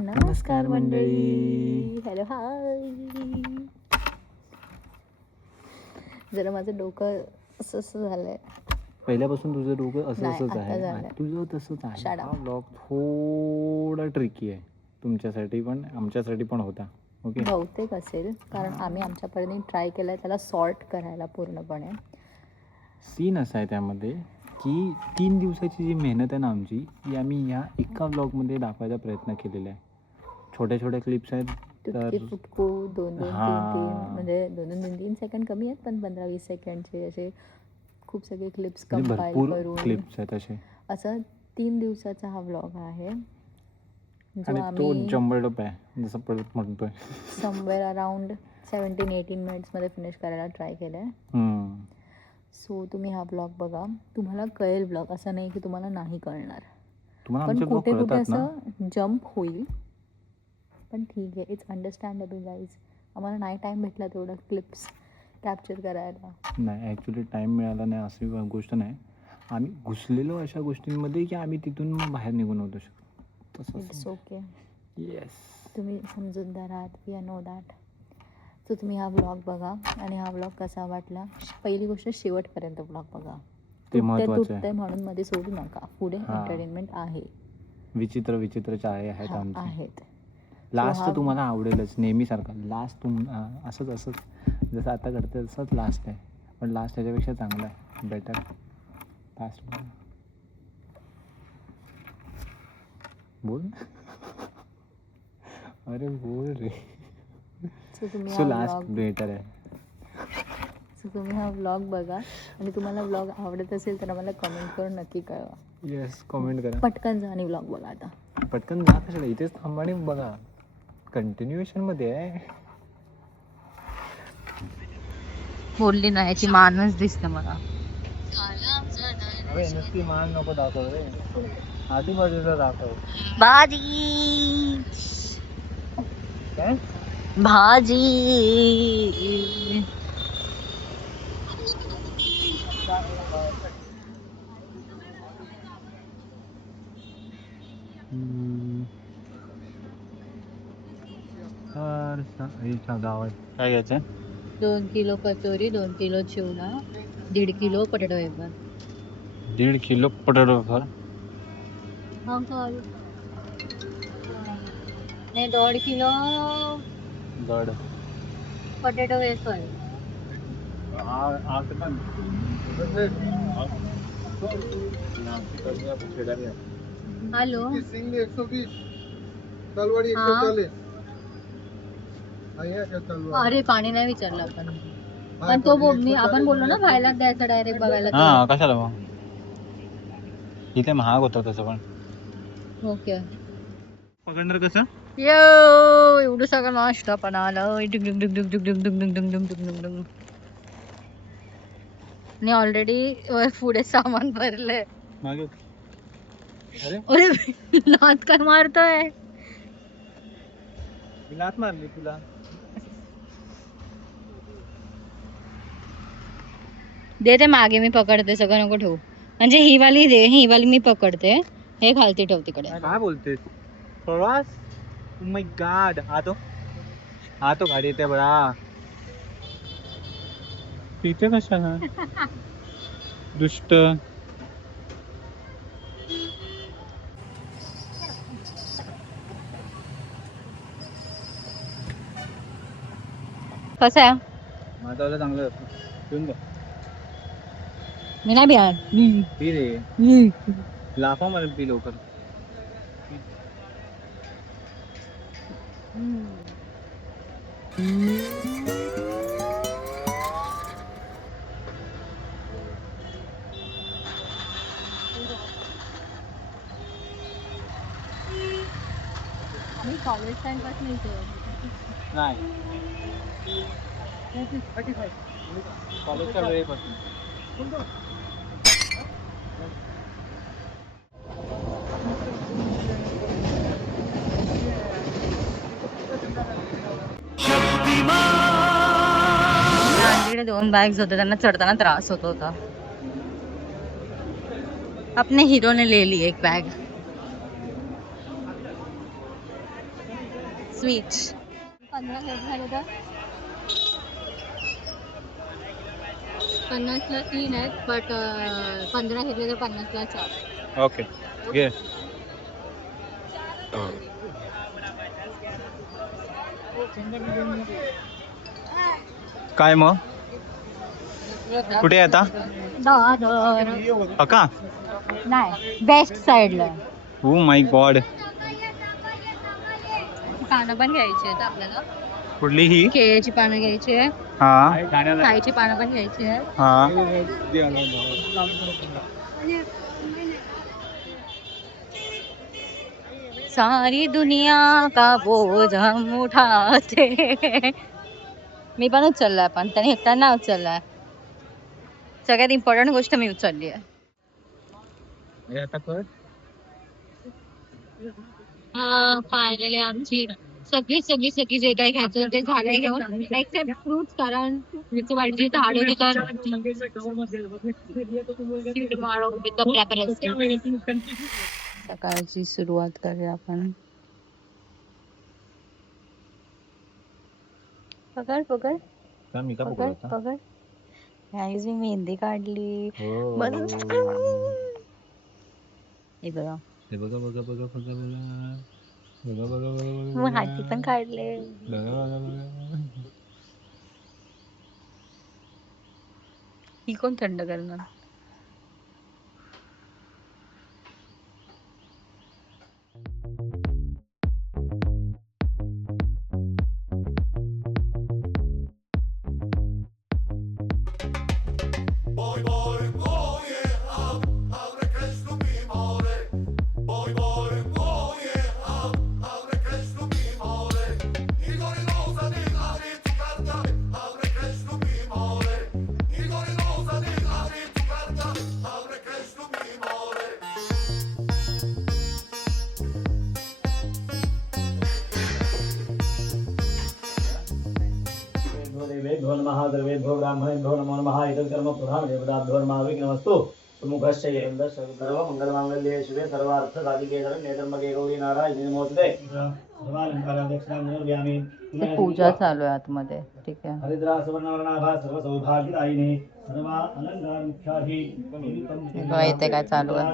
नमस्कार मंडळी. Hello hi. जरा माझं डोकं असं असं झालंय. पहिल्यापासून तुझं डोकं असं नाही, असंच आता आहे. झालंय. तुझं तसंच आहे. Shut हा up. ब्लॉग थोडा ट्रिकी आहे तुमच्यासाठी पण आमच्यासाठी पण होता. ओके, बहुतेक असेल कारण आम्ही आमच्यापर्यंत ट्राय केलंय त्याला सॉर्ट करायला पूर्णपणे. सीन असा आहे त्यामध्ये की 3 दिवसाची जी मेहनत आहे ना आमची ती आम्ही ह्या एका ब्लॉगमध्ये दाखवायचा प्रयत्न केलेला आहे. छोट्या छोट्या क्लिप्स आहेत तर तुटके फुटकू 2-2, 3-3 हां, म्हणजे 2-2, 3-3 सेकंड कमी आहेत पण 15-20 सेकंडचे असे खूप सगळे क्लिप्स म्हणजे कंपाईल भरपूर करून क्लिप्स आहेत असे असं 3 दिवसाचा हा व्लॉग आहे जो आणि तो आम्ही जंबलडप आहे जसं परत म्हणतोय. समवेअर अराउंड 17-18 मिनिट्समध्ये फिनिश करायला ट्राय केलं आहे. सो तुम्ही हा ब्लॉग बघा, तुम्हाला कळेल ब्लॉग, असं नाही की तुम्हाला नाही कळणार. तुम्हाला पण आमचे ब्लॉग कुठे कुठे कळतात ना? असं जंप होईल पण ठीक आहे, इट्स अंडरस्टँडेबल गाईज. आम्हाला नाही टाईम भेटला तेवढा क्लिप्स कॅप्चर करायला. नाही, ॲक्च्युली टाईम मिळाला नाही अशी गोष्ट नाही. आम्ही घुसलेलो अशा गोष्टींमध्ये की आम्ही तिथून मग बाहेर निघून होतो शकतो तसं. इट्स ओके, येस, तुम्ही समजूतदार आहात, V I know that. So तुम्ही हा ब्लॉग बघा आणि हा ब्लॉग कसा वाटला पहिली गोष्ट शेवटपर्यंत ब्लॉग बघा. ते महत्त्वाचं तुटते आहे. म्हणून मध्ये सोडू नका, पुढे हां. एंटरटेनमेंट आहे. विचित्र चाळे आहेत हा, आमचे. आहेत. लास्ट हा- तुम्हाला आवडेलच नेहमीसारखं. लास्ट असंच जसं आता घडतं तसंच लास्ट आहे. पण लास्ट त्याच्यापेक्षा चांगला आहे, बेटर. लास्ट बोल. अरे बोल रे. सो तुम्ही सो हा लास्ट ब्लॉग बेटर आहे. सो तुम्ही हा ब्लॉग बघा आणि तुम्हाला ब्लॉग आवडत असेल तर आम्हाला कमेंट करून नक्की कळवा. येस, कमेंट करा. पटकन जा आणि ब्लॉग बघा आता. पटकन जा कशाला, इथेच थांबा आणि बघा. कंटिन्युएशनमध्ये आहे. बोलली ना याची मानच दिसते मला. अरे नुसती मान नको दाखव रे, आजूबाजूला दाखव. भाजी काय भाजी गाव आहे. काय घ्यायचं? 2 किलो कचोरी, 2 किलो चिवडा, 1.5 kilo potato wafer. 1.5 kilo potato wafer. नाही 1.5 किलो गड. Potato wafer. हॅलो, सिंगले 120, तलवाड़ी 140. अरे पाणी नाही विचारलं आपण. पण तो आपण बोललो ना खायला द्यायचं डायरेक्ट बघायला. हा, कशाला मग? इथे महाग होतं तसं पण. ओके. पकडणार कसं? एवढं सगळं नाश्ता पण आलं. आणि ऑलरेडी पुढे सामान भरलंय. मागे. अरे अरे लात काय मारतोय? मी लात मारली तुला. दे ते मागे, मी पकडते. सगळं नको ठेवू. म्हणजे ही वाली दे, ही वाली मी पकडते. हे खालती ठेव तिकडे. काय बोलते प्रवास? माय गॉड. आतो गाडी येते बळा. पिते कशाला दुष्ट. कसं आहे? माझं चांगलं होतं. पिऊन घे. मी नाही बिहार. पी रे. लाफा मला पी लवकर. मी कॉलेज टाइम पासून इथे. नाही, कॉलेजच्या वेळेपासून. आमच्याकडे 2 बॅग्स होते, त्यांना चढताना त्रास होत होता. अपने हीरो ने ले ली एक बैग. स्विच 15 घेत झाले तर 50ला 3 आहेत बट 15 घेतले तर 50ला 4. ओके घे. काय मग कुठे आहे आता का नाही बेस्ट साईडला ओ माय गॉड. पानं पण घ्यायची आहेत आपल्याला. कुठली ही? केळीची पानं घ्यायची आहे, हा साईची पानं पण घ्यायची आहे. हा सारी दुनिया का बोझ हम उठाते. मी पण उचललाय, पण त्याने एकट्यानं उचललाय. सगळ्यात इम्पॉर्टंट गोष्ट मी उचलली आहे. फायनली आमची सगळी जे काही घ्यायचं ते झालंय घेऊन, एक्सेप्ट फ्रुट्स, कारण तिची वाटची झाड होती तर सकाळची सुरुवात करूया आपण. पकड पकड पकड पकड. गाईज मी मेहंदी काढली. हे बघा मग हाती पण काढले. ही कोण थंड करणार? देवेभ्यो नमः द्रवेभ्यो ब्राह्मणेभ्यो नमो नमः एतत् कर्म प्रधान देवताभ्यो नमः विघ्नमस्तु प्रमुखस्य येन्दस्य सर्वमङ्गलमाङ्गल्ये शिवे सर्वार्थसाधिके शरण्ये त्र्यम्बके गौरी नारायणी नमोस्तुते. पूजा चालू आहे आतमध्ये. ठीक आहे. हरिद्रा सुवर्णवर्णाभा सर्व सौभाग्यदायिनी सर्व अलंकार मुख्याही इथे काय चालू आहे?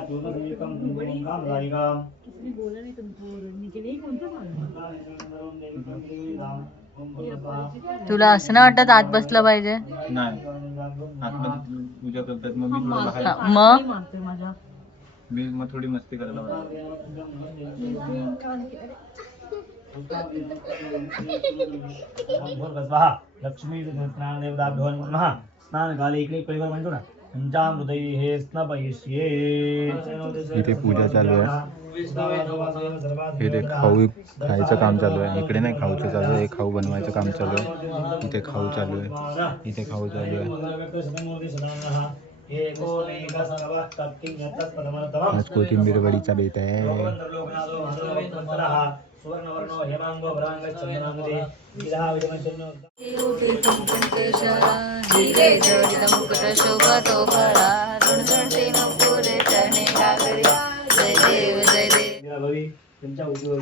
तुला असं नाही वाटत आत बसलं पाहिजे? नाही आतमध्ये पूजा करतात मग मी बाहेर मग थोडी मस्ती करायला लक्ष्मी स्नान देवताभ्यो नमः. स्नान काले इकडे परिवार म्हणतो ना पंचामृतैः स्नपयिष्ये. इथे पूजा चालू आहे. इथे खाऊ खायचं काम चालू आहे. इकडे नाही खाऊचं चालू आहे, खाऊ बनवायचं काम चालू आहे. इथे खाऊ चालू आहे, इथे खाऊ चालू आहे. आज कोथिंबीर वडीचा बेत आहे.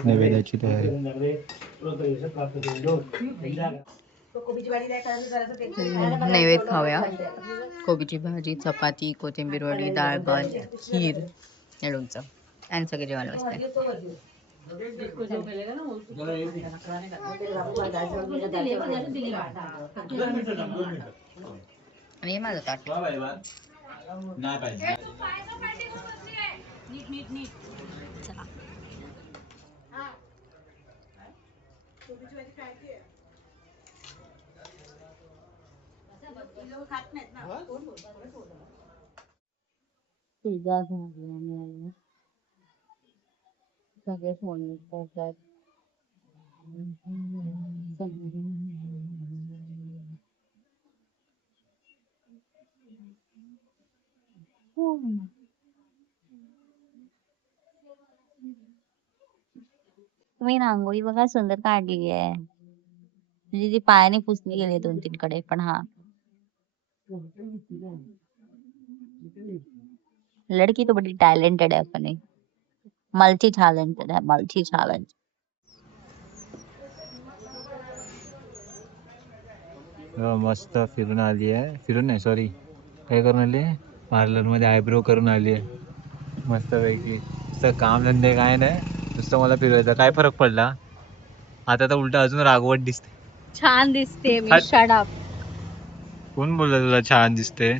नैवेद्याची तयारी. नैवेद्य खाऊया. कोबीची भाजी, चपाती, कोथिंबीर वडी, डाळ भात, खीर, लोणचं आणि सगळे जेवण बसते. आणि हे माझं ताट. चला. पूजा झाली सगळे फोन करतात. तुम्ही रांगोळी बघा सुंदर काढली आहे. म्हणजे ती पायाने पुसली गेली 2-3 कडे, पण हा लड़की तो बड़ी टैलेंटेड है. अपने मल्टी टैलेंटेड है, मल्टी टैलेंट. मस्त फिरून आली आहे. फिरून नाही, सॉरी, काय करून आली आहे? पार्लरमध्ये आयब्रो करून आली आहे मस्तपैकी. नुसतं काम धंदे काय नाही, नुसतं मला फिरवायचं. काय फरक पडला आता? तर उलट अजून रागवट दिसते. छान दिसते मी. हट. Shut up. कोण बोलला तुला छान दिसते?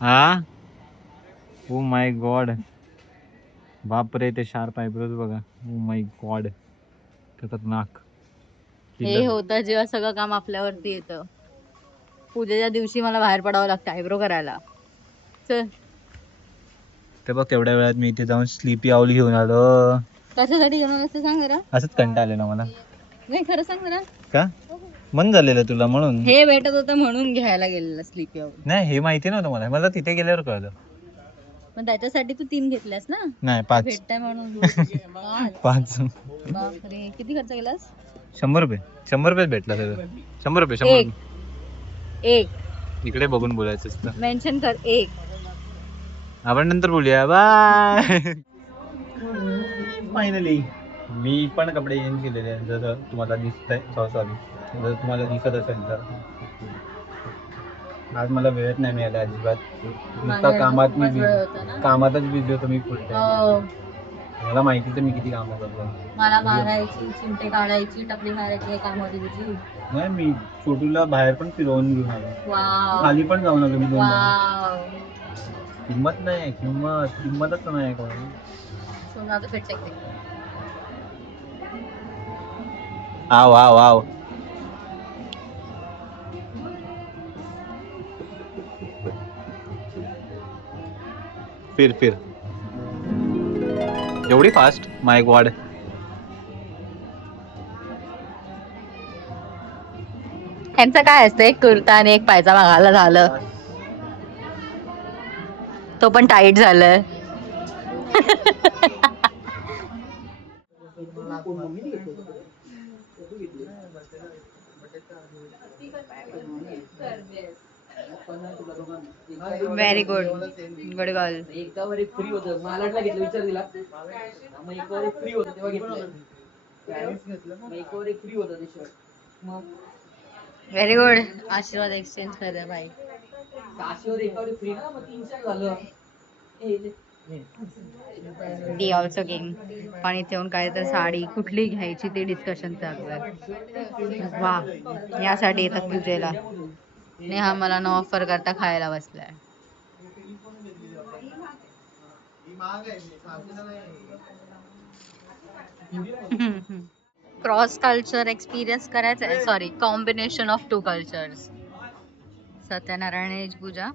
हा, ओ माय गॉड, बापरे, ते शार्प आयब्रोज बघा. ओ माय गॉड, खतरनाक. हे होतं जेव्हा सगळं काम आपल्यावरती येतं. पूजेच्या दिवशी मला बाहेर पडावं लागतं आयब्रो करायला. चल. ते बघ केवढ्या वेळात मी इथे जाऊन स्लीपी आउल घेऊन आलो. कशासाठी घेऊन आलास सांग जरा. असंच कंटाळा आलेला मला. नाही खरं सांग जरा. का मन झालेलं तुला म्हणून? हे भेटत होतं म्हणून घ्यायला गेलेला स्लीपी आउल. नाही, हे माहिती नव्हतं मला. मला तिथे गेल्यावर कळलं. पण त्याच्यासाठी तू 3 घेतल्यास ना. नाही, 5. भेटताय म्हणून. 5. बापरे, किती खर्च केलास? 100 रुपये. 100 रुपये भेटला सगळं. 100 रुपये. 100 एक. रुपये. एक इकडे बघून बोलायचं असतं. मेन्शन कर. एक. आपण नंतर बोलूया. बाय. फायनली मी पण कपडे चेंज केलेले आहेत, जसं तुम्हाला दिसतंय. सॉरी, जर तुम्हाला दिसत असेल तर. आज मला वेळच नाही मिळाला अजिबात. नुसता कामातच बिझी होतो मी फुल टाइम. मला माहिती तर मी किती कामं करतो. मला मारायची, चिमटे काढायची, टपली मारायची काम होती तुझी. नाही, मी छोटूला बाहेर पण फिरवून घेऊन आलो. वाव. खाली पण जाऊन आलो मी 2दा. वाव. किंमत नाही, किंमतच नाही कोणी. सोनाचं पेट टाकते. आव आव आव. फिर फिर. एवढी फास्ट? माय गॉड. ह्यांचं काय असतं, एक कुर्ता आणि एक पायजामा घाला झालं. तो पण टाईट झालं. Very good. Good girl. एकावर एक फ्री होतं. मालाडला घेतलं, विचार दिला. मग एकावर एक फ्री होतं तेव्हा घेतलं. मग एकावर एक फ्री होतं ते शर्ट. मग व्हेरी गुड. आशीर्वाद एक्सचेंज कर भाई. 600 वर एकावर एक फ्री ना, मग 300 झालं. D also king. पण इथे येऊन काय तर साडी कुठली घ्यायची ते डिस्कशन चालू आहे. वा, यासाठी येतात पूजेला. नेहा मला न ऑफर करता खायला बसलाय. क्रॉस कल्चर एक्सपिरियन्स करायचं आहे. Sorry, combination of 2 cultures. सत्यनारायणाची पूजा,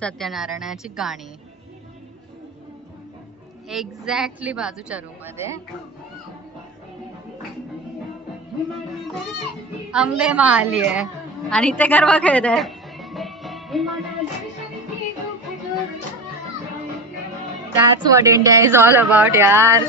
सत्यनारायणाची गाणी. एक्झॅक्टली बाजूच्या रूम मध्ये अंबे महाली आहे आणि ते गरबा खेळत आहे. That's what India is all about, यार.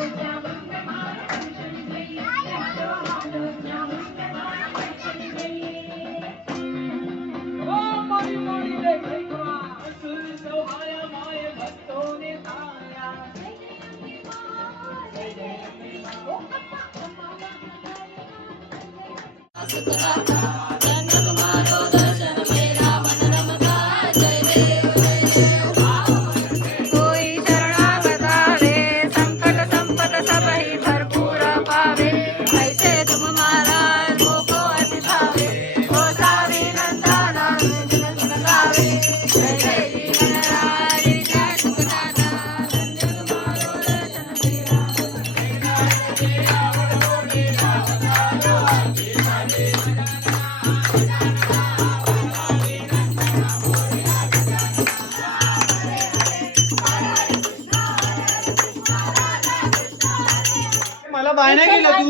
मला बाय नाही गेला तू.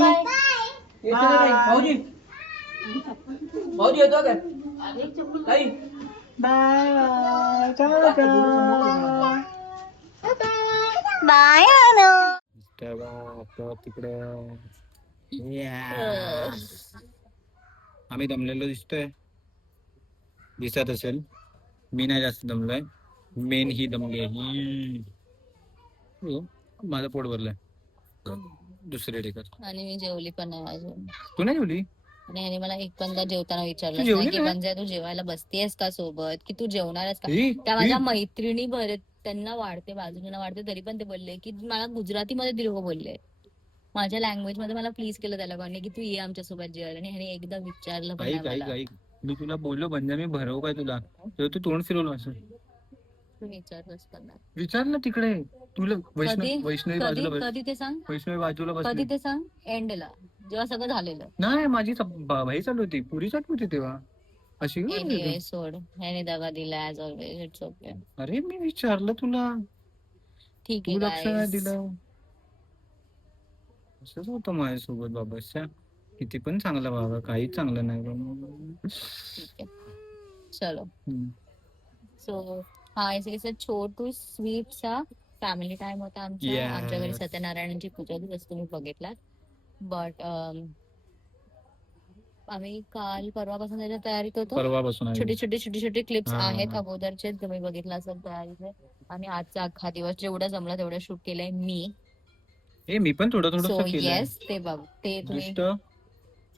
भाऊजी येतो काय? काही बाय. तिकडे आम्ही दमलेलो दिसत असेल. मी नाही जास्त दमलोय, मेन ही दमली आहे. माझं पोट भरलंय. दुसरे ठिकाण. आणि मी जेवली पण नाही अजून. तू नाही जेवली? आणि ह्याने मला एक पण जेवताना तू विचारलं जेवली नाही की नाही? म्हणजे तू जेवायला बसतेस का सोबत, की तू जेवणारच का. ए, त्या ए, माझ्या मैत्रिणी बरे त्यांना वाढते, बाजूला वाढते, तरी पण ते बोलले की मला गुजरातीमध्ये ते लोक बोलले, माझ्या लँग्वेज मध्ये मला प्लीज केलं त्या लोकांनी की तू ये आमच्या सोबत जेवायला. आणि ह्याने एकदा विचारलं पण नाही ऐक ऐक मला. ऐक मी तुला बोललो म्हणजे मी भरवू काय तुला, तेव्हा तू तोंड फिरवलं असं. तू विचारलंच पण नाही. विचार ना तिकडे तुला कधी वैष्णवी कधी बाजूला बस, कधी ते सांग, वैष्णवी बाजूला कधी बसली. ते सांग. एंडला जेव्हा सगळं झालेलं. नाही माझी भाई चालू होती, पुरी चालू होती तेव्हा. अशी काय करत एनिवे होती? सोड, ह्याने दगा दिला ऍज ऑलवेज, इट्स ओके. अरे मी विचारलं तुला, ठीक आहे तू लक्ष नाही गाईज. दिलं. असंच होतं माझ्यासोबत बाबाच्या. किती पण चांगला बाबा, काहीच चांगलं नाही बाबा. ठीक आहे चलो. हम्म. सो हा इसे छोटू स्वीट सा फॅमिली टाइम होता आमचा. आमच्या घरी Yes. सत्यनारायणाची पूजा होती, जसं तुम्ही बघितलात. बट आम्ही काल परवापासून त्याच्या तयारीत होतो. परवापासून आहे. छोटे छोटे क्लिप्स हा. आहेत अगोदरचे, तुम्ही बघितलं असेल तयारीचे. आणि आजचा अख्खा दिवस जेवढं जमलं तेवढं शूट केलंय मी. ए मी पण थोडं सो थोडंसं केलंय. येस ते बघ, ते तुम्ही. दुष्ट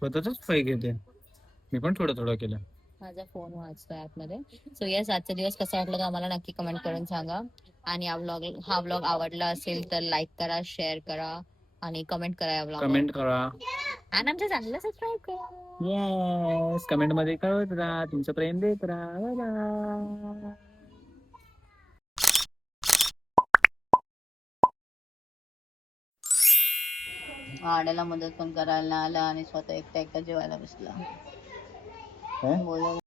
स्वतःच फाई घेते. मी पण थोडं थोडं केलं. माझा फोन वाचतोय आतमध्ये. सो येस, आजचा दिवस कसा वाटला तर आम्हाला नक्की कमेंट करून सांगा. आणि हा ब्लॉग आवडला असेल तर लाईक करा, शेअर करा आणि कमेंट करा या ब्लॉग. कमेंट करा. आणि आमच्या चॅनलला सबस्क्राईब करा. येस कमेंट मध्ये कळवत राहा, तुमचं प्रेम देत राहा. बाय. आड्याला मदत पण करायला आला आणि स्वतः एकटा एकटा जेवायला बसला. काय? बोल